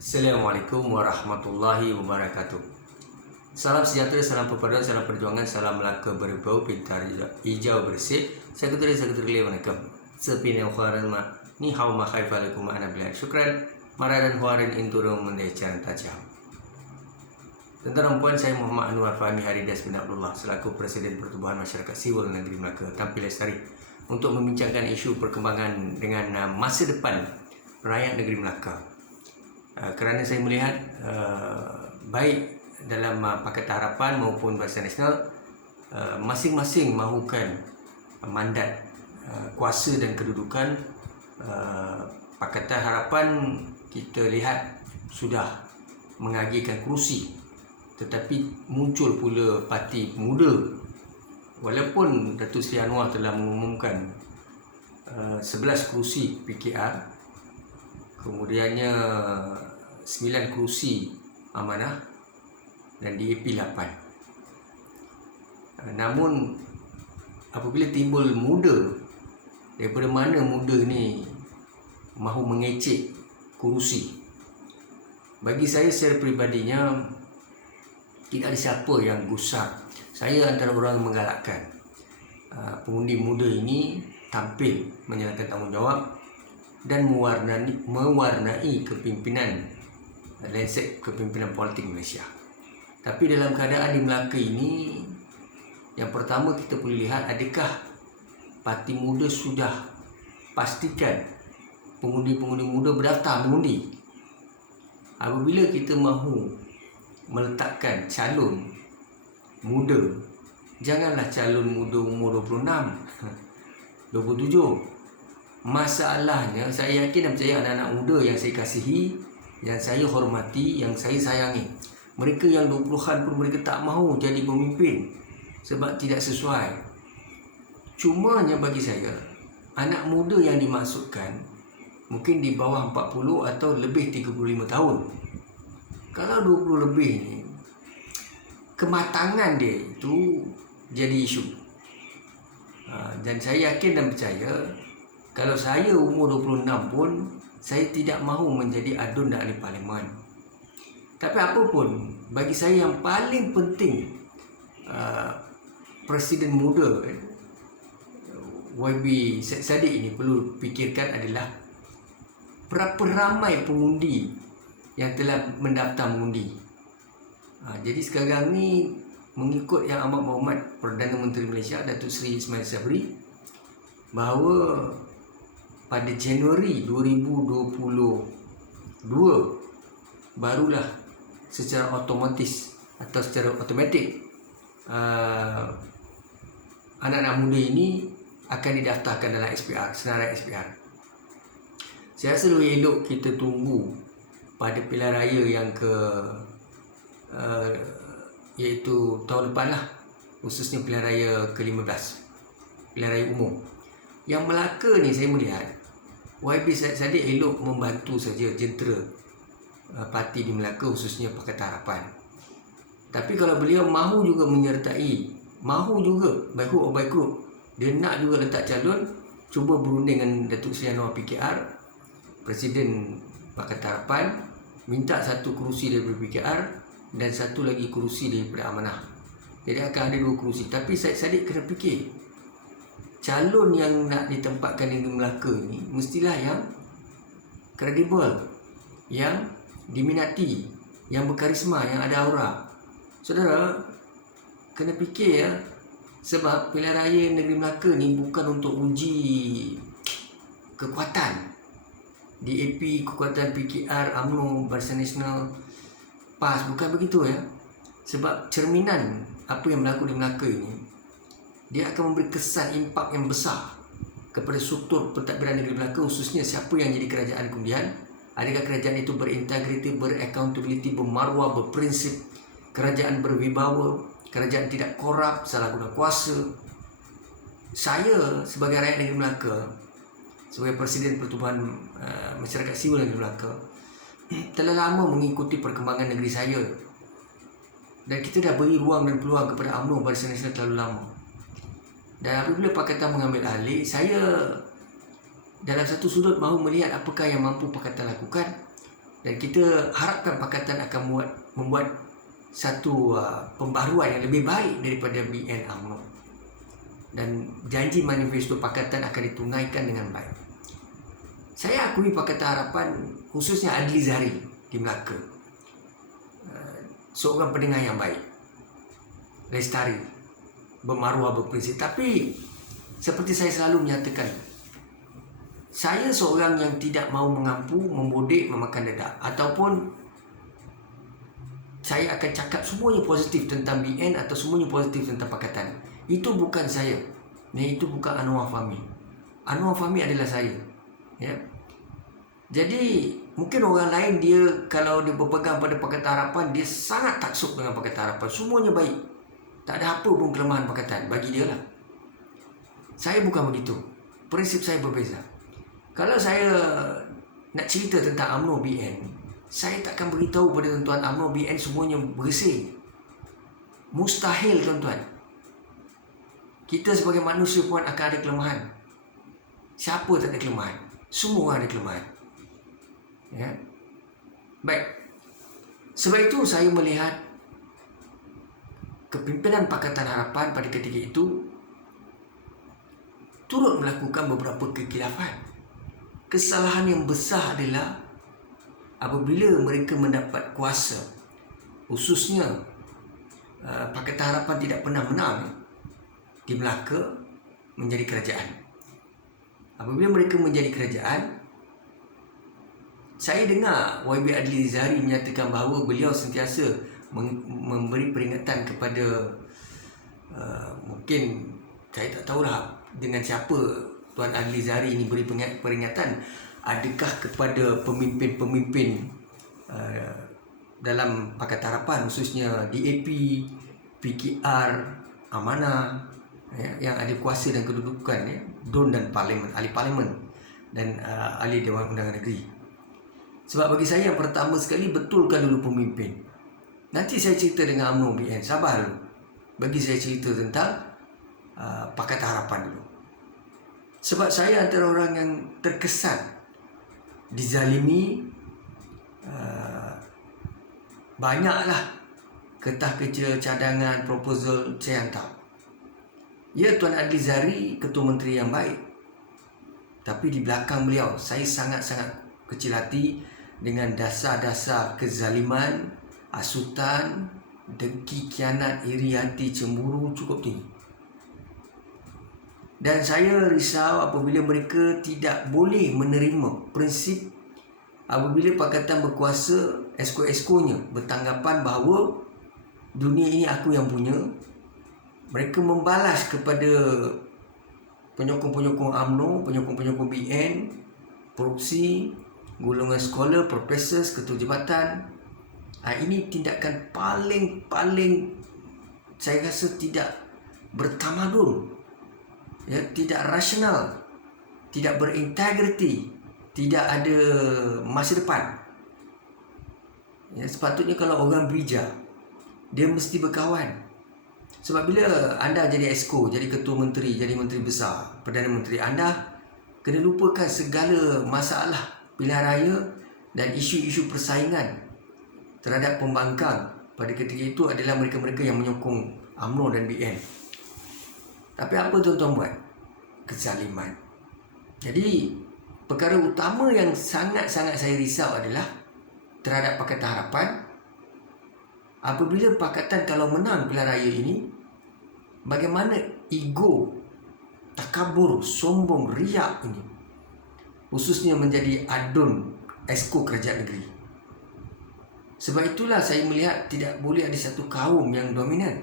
Assalamualaikum warahmatullahi wabarakatuh. Salam sejahtera, salam persaudaraan, salam perjuangan, salam Melaka berbau, pintar hijau bersih. Sekretari wanakkam. Sepini khairan ma ni hau ma khaifalakum ana bilan. Syukran maradan huaran inturung mendecan tajam. Tentang puan saya Muhammad Anwar Fahmi Haridas bin Abdullah selaku Presiden Pertubuhan Masyarakat Sivil Negeri Melaka tampil lestari untuk membincangkan isu perkembangan dengan masa depan rakyat negeri Melaka. Kerana saya melihat baik dalam Pakatan Harapan maupun Barisan Nasional masing-masing mahukan mandat kuasa dan kedudukan. Pakatan Harapan kita lihat sudah mengagihkan kerusi, tetapi muncul pula Parti Pemuda. Walaupun Datuk Seri Anwar telah mengumumkan 11 kerusi PKR, kemudiannya 9 kerusi amanah dan DAP 8. Namun apabila timbul muda, daripada mana muda ni mahu mengecek kerusi? Bagi saya secara peribadinya, tidak ada siapa yang gusar. Saya antara orang yang menggalakkan pengundi muda ini tampil menjalankan tanggungjawab dan mewarnai kepimpinan landscape kepimpinan politik Malaysia. Tapi dalam keadaan di Melaka ini, yang pertama kita perlu lihat, adakah Parti Muda sudah pastikan pengundi-pengundi muda berdaftar mengundi? Apabila kita mahu meletakkan calon muda, janganlah calon muda umur 26, 27. Masalahnya, saya yakin dan percaya anak-anak muda yang saya kasihi, yang saya hormati, yang saya sayangi, mereka yang 20-an pun mereka tak mahu jadi pemimpin sebab tidak sesuai. Cumanya bagi saya, anak muda yang dimaksudkan mungkin di bawah 40 atau lebih 35 tahun. Kalau 20 lebih ni, kematangan dia itu jadi isu. Dan saya yakin dan percaya, kalau saya umur 26 pun, saya tidak mahu menjadi adun dan ahli parlimen. Tapi apapun, bagi saya yang paling penting Presiden muda YB Syed Saddiq ini perlu fikirkan adalah berapa ramai pengundi yang telah mendaftar mengundi. Jadi sekarang ni, mengikut Yang Amat Berhormat Perdana Menteri Malaysia Datuk Seri Ismail Sabri, bahawa pada Januari 2022 barulah secara otomatis atau secara automatik anak-anak muda ini akan didaftarkan dalam SPR, senarai SPR. Saya rasa lebih elok kita tunggu pada pilihan raya yang iaitu tahun depan lah, khususnya pilihan raya ke-15, pilihan raya umum. Yang Melaka ni saya melihat YB Syed Saddiq elok membantu saja jentera parti di Melaka, khususnya Pakatan Harapan. Tapi kalau beliau mahu juga menyertai, mahu juga by hook or by crook, dia nak juga letak calon, cuba berunding dengan Datuk Seri Anwar PKR, Presiden Pakatan Harapan, minta satu kerusi daripada PKR dan satu lagi kerusi daripada amanah. Jadi akan ada 2 kerusi. Tapi Syed Saddiq kena fikir, calon yang nak ditempatkan di Melaka ni mestilah yang kredibel, yang diminati, yang berkarisma, yang ada aura. Saudara kena fikir ya, sebab pilihan raya negeri Melaka ni bukan untuk uji kekuatan DAP, kekuatan PKR, UMNO, Barisan Nasional, PAS, bukan begitu ya. Sebab cerminan apa yang berlaku di Melaka ini, dia akan memberi kesan impak yang besar kepada struktur pentadbiran negeri Melaka, khususnya siapa yang jadi kerajaan kemudian. Adakah kerajaan itu berintegriti, beraccountability, bermaruah, berprinsip, kerajaan berwibawa, kerajaan tidak korup, salah guna kuasa. Saya sebagai rakyat negeri Melaka, sebagai Presiden Pertubuhan Masyarakat Sivil Negeri Melaka, telah lama mengikuti perkembangan negeri saya, dan kita dah beri ruang dan peluang kepada UMNO, Barisan Nasional terlalu lama. Dan apabila Pakatan mengambil alih, saya dalam satu sudut mahu melihat apakah yang mampu Pakatan lakukan Dan kita harapkan Pakatan akan membuat satu pembaruan yang lebih baik daripada BN UMNO. Dan janji manifesto Pakatan akan ditunaikan dengan baik. Saya akui Pakatan Harapan, khususnya Adli Zahari di Melaka, seorang pendengar yang baik, lestari, bermaruah, berprinsip. Tapi seperti saya selalu menyatakan, saya seorang yang tidak mahu mengampu, membodek, memakan dedak. Ataupun saya akan cakap semuanya positif tentang BN atau semuanya positif tentang Pakatan. Itu bukan saya. Itu bukan Anwar Fahmi. Anwar Fahmi adalah saya. Ya. Jadi mungkin orang lain dia kalau dia berpegang pada Pakatan Harapan, dia sangat taksub dengan Pakatan Harapan. Semuanya baik. Tak ada apa pun kelemahan Pakatan bagi dia lah. Saya bukan begitu. Prinsip saya berbeza. Kalau saya nak cerita tentang UMNO BN, saya takkan beritahu pada tuan-tuan UMNO BN semuanya bersih. Mustahil tuan-tuan. Kita sebagai manusia pun akan ada kelemahan. Siapa tak ada kelemahan? Semua orang ada kelemahan. Ya. Baik. Sebab itu saya melihat kepimpinan Pakatan Harapan pada ketika itu turut melakukan beberapa kekhilafan. Kesalahan yang besar adalah apabila mereka mendapat kuasa, khususnya Pakatan Harapan tidak pernah menang di Melaka menjadi kerajaan. Apabila mereka menjadi kerajaan, saya dengar YB Adli Zahari menyatakan bahawa beliau sentiasa memberi peringatan kepada mungkin saya tak tahulah dengan siapa Tuan Adli Zahari ini beri peringatan. Adakah kepada pemimpin-pemimpin dalam Pakatan Harapan, khususnya DAP, PKR, Amanah, yang ada kuasa dan kedudukan, DUN dan Parlimen, ahli Parlimen dan ahli Dewan Undangan Negeri. Sebab bagi saya yang pertama sekali, betulkan dulu pemimpin. Nanti saya cerita dengan UMNO BN. Sabar dulu. Bagi saya cerita tentang Pakatan Harapan dulu. Sebab saya antara orang yang terkesan dizalimi, banyaklah kertas kerja, cadangan, proposal saya hantar. Ya, Tuan Adli Zahari Ketua Menteri yang baik, tapi di belakang beliau saya sangat-sangat kecil hati dengan dasar-dasar kezaliman, hasutan, dengki, khianat, iri hati, cemburu cukup tinggi. Dan saya risau apabila mereka tidak boleh menerima prinsip apabila Pakatan berkuasa, esko-eskonya bertanggapan bahawa dunia ini aku yang punya. Mereka membalas kepada penyokong-penyokong UMNO, penyokong-penyokong BN, korupsi, golongan scholar, profesor, ketua jabatan. Ini tindakan paling saya rasa tidak bertamadun. Ya, tidak rasional, tidak berintegriti, tidak ada masa depan. Ya, sepatutnya kalau orang bijak, dia mesti berkawan. Sebab bila anda jadi esko, jadi ketua menteri, jadi menteri besar, Perdana Menteri, anda kena lupakan segala masalah pilihan raya dan isu-isu persaingan terhadap pembangkang. Pada ketika itu adalah mereka-mereka yang menyokong UMNO dan BN. Tapi apa tuan-tuan buat? Kezaliman. Jadi perkara utama yang sangat-sangat saya risau adalah terhadap Pakatan Harapan. Apabila Pakatan kalau menang pilihan raya ini, bagaimana ego, takabur, sombong, riak ini, khususnya menjadi adun esko kerajaan negeri. Sebab itulah saya melihat tidak boleh ada satu kaum yang dominan.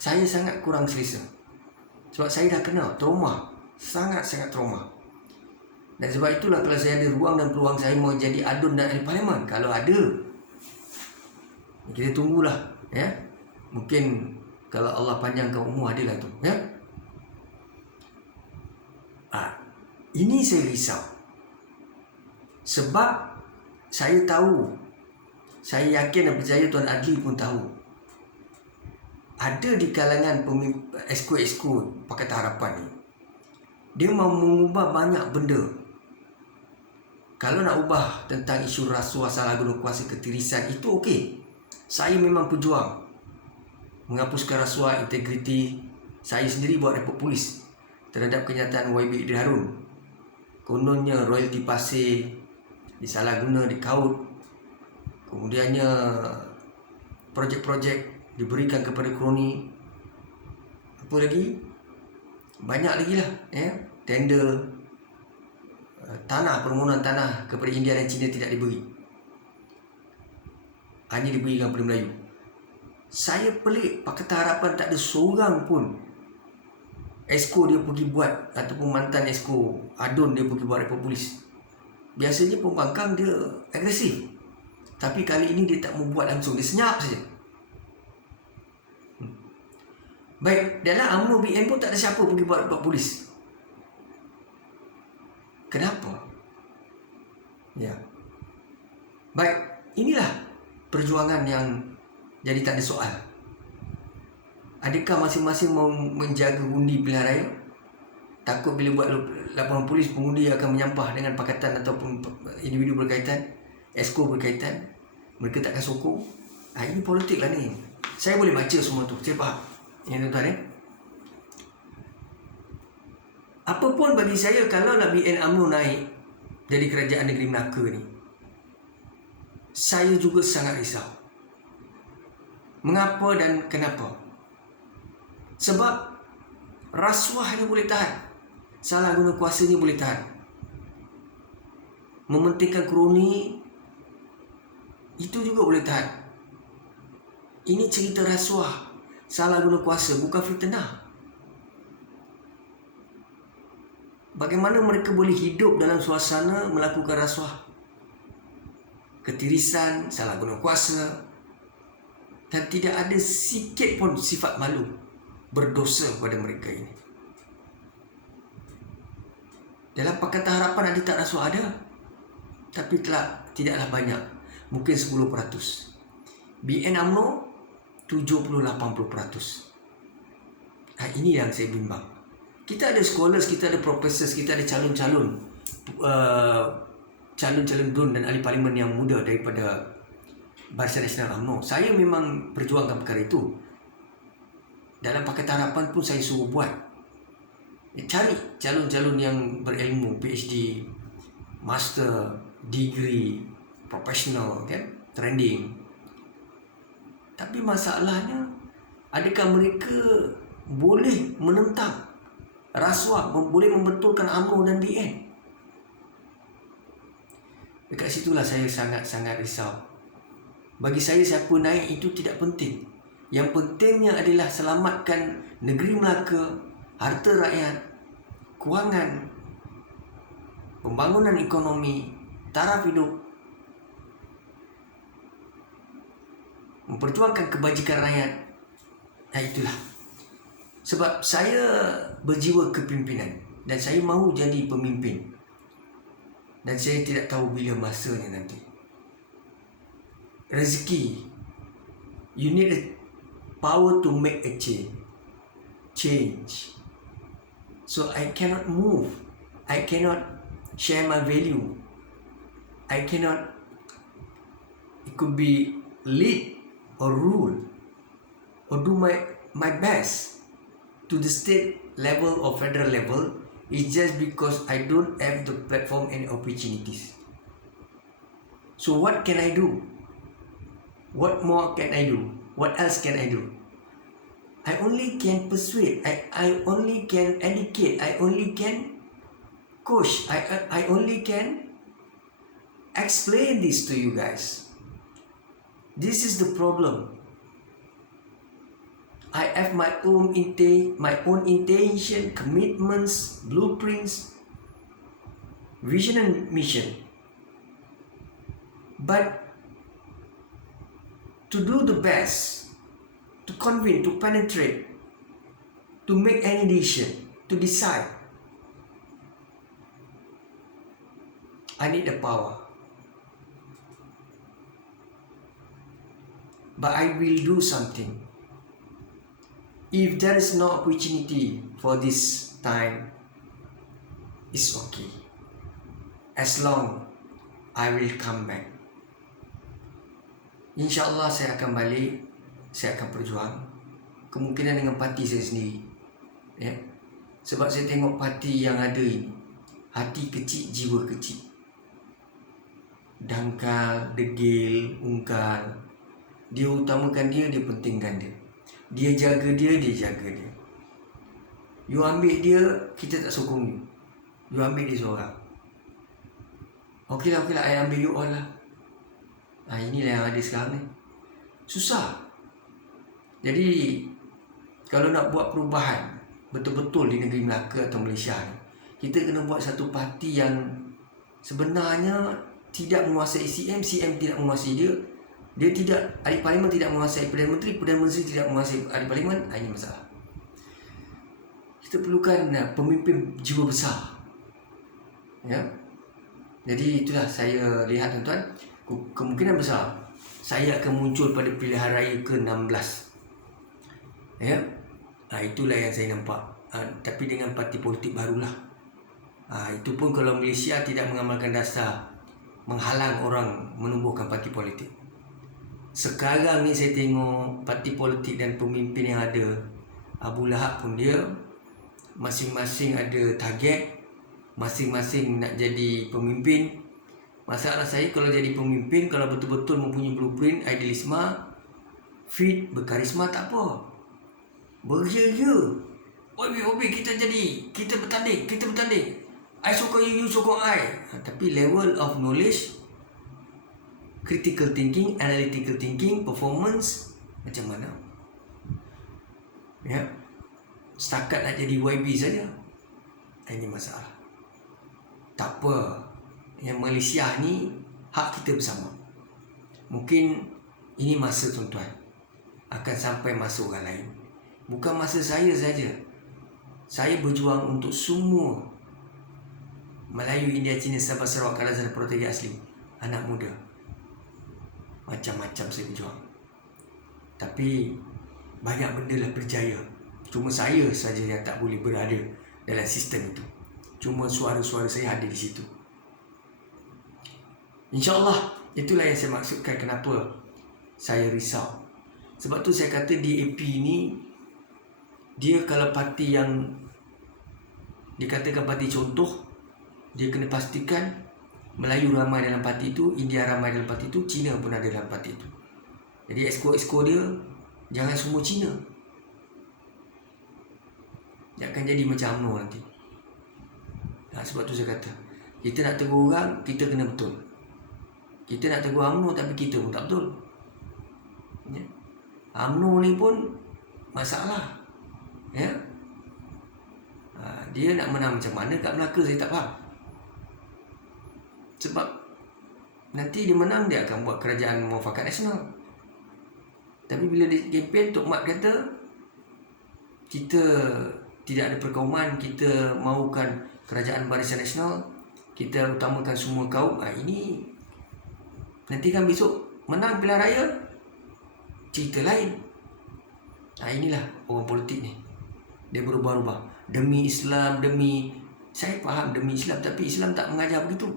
Saya sangat kurang selesa. Sebab saya dah kena trauma, sangat-sangat trauma. Dan sebab itulah kalau saya ada ruang dan peluang, saya mau jadi adun dan ahli parlimen. Kalau ada, kita tunggulah, ya. Mungkin kalau Allah panjangkan umur, adalah tu, ya. Ini saya risau. Sebab saya tahu, saya yakin dan percaya Tuan Adli pun tahu, ada di kalangan esko-esko Pakatan Harapan ni, dia mahu mengubah banyak benda. Kalau nak ubah tentang isu rasuah, salah guna kuasa, ketirisan, itu okey. Saya memang pejuang menghapuskan rasuah, integriti. Saya sendiri buat report polis terhadap kenyataan YB Idris Harun. Kononnya royalti pasir disalahguna, dikaut. Kemudiannya projek-projek diberikan kepada kroni. Apa lagi? Banyak lagi lah, tender tanah, permohonan tanah kepada India dan China tidak diberi, hanya diberikan kepada Melayu. Saya pelik, Pakatan Harapan tak ada seorang pun esko dia pergi buat, ataupun mantan esko Adun dia pergi buat report polis. Biasanya pembangkang dia agresif, tapi kali ini dia tak mau buat langsung, dia senyap saja. Baik, dalam UMNO BN pun tak ada siapa pergi buat report polis. Kenapa? Ya. Baik, inilah perjuangan yang jadi tak ada soal. Adakah masing-masing mau menjaga undi pilihan raya? Takut bila buat laporan polis, pengundi akan menyampah dengan pakatan ataupun individu berkaitan, esko berkaitan, mereka takkan sokong. Ini politik lah ni. Saya boleh baca semua tu, saya faham. Tuan-tuan, apa pun bagi saya, kalau nak BN UMNO naik dari Kerajaan Negeri Melaka ni, saya juga sangat risau. Mengapa dan kenapa? Sebab rasuahnya boleh tahan, salah guna kuasanya boleh tahan, mementingkan kroni itu juga boleh tahan. Ini cerita rasuah, salah guna kuasa, bukan fitnah. Bagaimana mereka boleh hidup dalam suasana melakukan rasuah, ketirisan, salah guna kuasa, dan tidak ada sikit pun sifat malu, berdosa kepada mereka ini. Dalam Pakatan Harapan ada tak rasuah? Ada, tapi tidaklah banyak, mungkin 10%. BN UMNO 70-80%. Ini yang saya bimbang. Kita ada scholars, kita ada professors, kita ada calon-calon DUN dan ahli parlimen yang muda daripada Barisan Nasional UMNO. Saya memang perjuangkan perkara itu. Dalam Pakatan Harapan pun saya suruh buat, cari calon-calon yang berilmu, PhD, master, degree, profesional, trending. Tapi masalahnya, adakah mereka boleh menentang rasuah, boleh membetulkan UMNO dan BN? Dekat situlah saya sangat-sangat risau. Bagi saya, siapa naik itu tidak penting. Yang pentingnya adalah selamatkan negeri Melaka, harta rakyat, kewangan, pembangunan ekonomi, taraf hidup, memperjuangkan kebajikan rakyat. Itulah. Sebab saya berjiwa kepimpinan dan saya mahu jadi pemimpin. Dan saya tidak tahu bila masanya nanti. Rezeki. You need a power to make a change. So I cannot move. I cannot share my value. I cannot, it could be lead or rule or do my best to the state level or federal level. It's just because I don't have the platform and opportunities. So what can I do? What more can I do? What else can I do? I only can persuade. I only can educate. I only can coach. I only can explain this to you guys. This is the problem. I have my own intention, commitments, blueprints, vision and mission. But to do the best, to convince, to penetrate, to make any decision, to decide, I need the power. But I will do something. If there is no opportunity for this time, it's okay. As long I will come back. InsyaAllah saya akan balik. Saya akan berjuang. Kemungkinan dengan parti saya sendiri. Ya. Sebab saya tengok parti yang ada ini, hati kecil, jiwa kecil. Dangkal, degil, ungkal. Dia utamakan dia, dia pentingkan dia. Dia jaga dia, dia jaga dia. You ambil dia, kita tak sokong you. You ambil dia seorang. Okeylah, I ambil you all lah. Inilah yang ada sekarang ni. Susah. Jadi, kalau nak buat perubahan betul-betul di negeri Melaka atau Malaysia ni, kita kena buat satu parti yang sebenarnya tidak menguasai CM tidak menguasai dia. Dia tidak, ahli parlimen tidak menguasai Perdana Menteri tidak menguasai ahli parlimen. Ini masalah. Kita perlukan pemimpin jiwa besar. Ya. Jadi itulah saya lihat tuan-tuan, kemungkinan besar saya akan muncul pada pilihan raya ke-16. Ya. Itulah yang saya nampak. Tapi dengan parti politik barulah. Itu pun kalau Malaysia tidak mengamalkan dasar menghalang orang menumbuhkan parti politik. Sekarang ni saya tengok parti politik dan pemimpin yang ada. Abu Lahab pun dia masing-masing ada target, masing-masing nak jadi pemimpin. Masalah saya kalau jadi pemimpin, kalau betul-betul mempunyai blueprint, idealisme, fit, berkarisma, tak apa. Berjaya. Obi, kita bertanding. I sokong you sokong I. Tapi level of knowledge, critical thinking, analytical thinking, performance macam mana? Ya. Setakat nak jadi YB saja. Ini masalah. Tak apa. Yang Malaysia ni hak kita bersama. Mungkin ini masa tuan-tuan. Akan sampai masa orang lain. Bukan masa saya saja. Saya berjuang untuk semua Melayu, India, Cina, Sabah, Sarawak, Kelantan dan Pulau Tegak asli. Anak muda. Macam-macam saya berjuang. Tapi banyak benda lah berjaya. Cuma saya saja yang tak boleh berada dalam sistem itu. Cuma suara-suara saya ada di situ. InsyaAllah itulah yang saya maksudkan kenapa saya risau. Sebab tu saya kata DAP ni, dia kalau parti yang dikatakan parti contoh, dia kena pastikan Melayu ramai dalam parti itu, India ramai dalam parti itu, Cina pun ada dalam parti itu. Jadi exco dia jangan semua Cina. Dia akan jadi macam UMNO nanti. Sebab tu saya kata, kita nak tegur orang, kita kena betul. Kita nak tegur UMNO tapi kita pun tak betul. Ya. UMNO ni pun masalah. Ya. Dia nak menang macam mana kat Melaka saya tak faham. Sebab nanti dia menang, dia akan buat kerajaan muafakat nasional. Tapi bila dia kempen, Tok Mat kata kita tidak ada perkauman, kita mahukan kerajaan barisan nasional, kita utamakan semua kaum. Ini nanti kan besok menang pilihan raya, cerita lain. Inilah orang politik ni. Dia berubah-ubah demi Islam, saya faham demi Islam, tapi Islam tak mengajar begitu.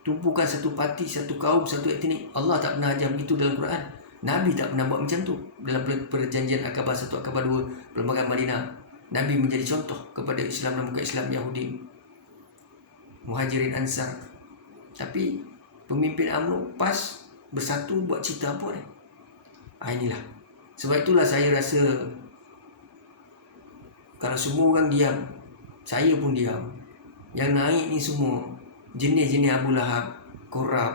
Tumpukan satu parti, satu kaum, satu etnik. Allah tak pernah ajar begitu dalam Quran. Nabi tak pernah buat macam tu. Dalam perjanjian Aqabah 1, Aqabah 2, Perlembagaan Madinah, Nabi menjadi contoh kepada Islam dan bukan Islam Yahudi, Muhajirin, Ansar. Tapi pemimpin UMNO pas bersatu buat cerita apa ni? Inilah. Sebab itulah saya rasa kalau semua orang diam, saya pun diam. Yang naik ni semua jenis-jenis Abu Lahab, korup,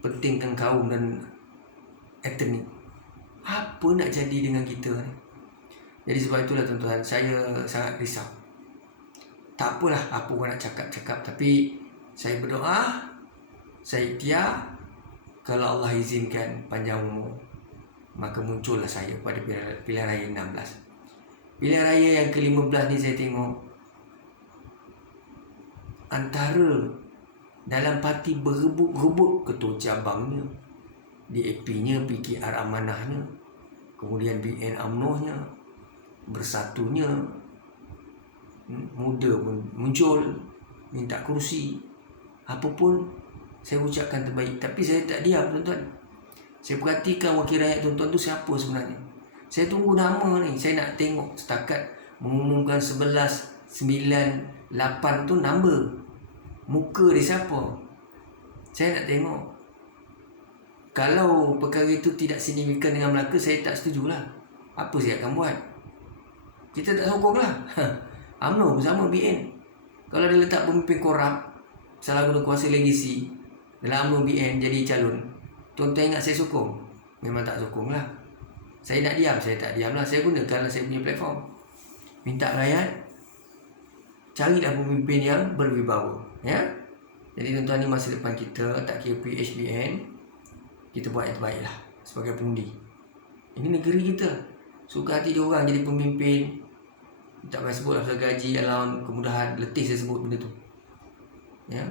pentingkan kaum dan etnik. Apa nak jadi dengan kita ni? Jadi sebab itulah tuan-tuan, saya sangat risau. Tak apalah apa orang nak cakap-cakap, tapi saya berdoa, saya ikhtiar, kalau Allah izinkan panjang umur, maka muncullah saya pada pilihan raya 16. Pilihan raya yang ke-15 ni saya tengok antara dalam parti berebut-rebut ketua cabangnya, DAP-nya, PKR Amanahnya, kemudian BN UMNO-nya, bersatunya, muda pun muncul minta kerusi, apa pun Saya ucapkan terbaik. Tapi saya tak diam, tuan-tuan. Saya perhatikan wakil rakyat tuan-tuan tu siapa sebenarnya. Saya tunggu nama ni. Saya nak tengok setakat mengumumkan 11, 9, 8 tu number. Muka dia siapa. Saya nak tengok. Kalau perkara itu tidak signifikan dengan Melaka, saya tak setujulah. Apa saya akan buat? Kita tak sokong lah. UMNO bersama BN. Kalau dia letak pemimpin korup, salah guna kuasa legasi dalam UMNO BN jadi calon, tuan-tuan ingat saya sokong? Memang tak sokong lah. Saya nak diam, saya tak diam lah. Saya gunakan saya punya platform. Minta rakyat, carilah pemimpin yang berwibawa. Ya? Jadi tuan-tuan, ni masa depan kita, tak kira PHBN, kita buat yang terbaik lah sebagai pengundi. Ini negeri kita. Suka hati dia orang jadi pemimpin. Tak payah sebut pasal gaji, allowance, kemudahan. Letih saya sebut benda tu. Ya?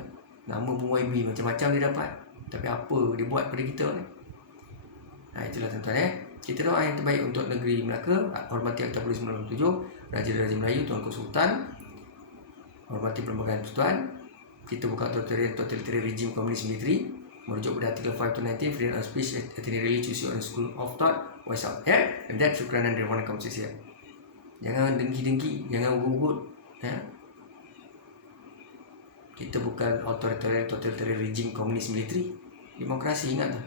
Nama pun YB macam-macam dia dapat. Tapi apa dia buat pada kita ni? Itulah tuan-tuan. Kita doa yang terbaik untuk negeri Melaka. Hormati Akta Polis 97, Raja-Raja Melayu, Tuanku Sultan. Hormati Perlembagaan Persekutuan. Kita bukan totalitarian regime komunis militeri. Merujuk pada artikel 5 to 19, freedom of speech, itinerary, choose your own school of thought, voice out. And that, syukran dan dermawan kaum sekalian. Jangan dengki-dengki, jangan ugut-ugut. Kita bukan totalitarian regime komunis militeri. Demokrasi, ingat tu.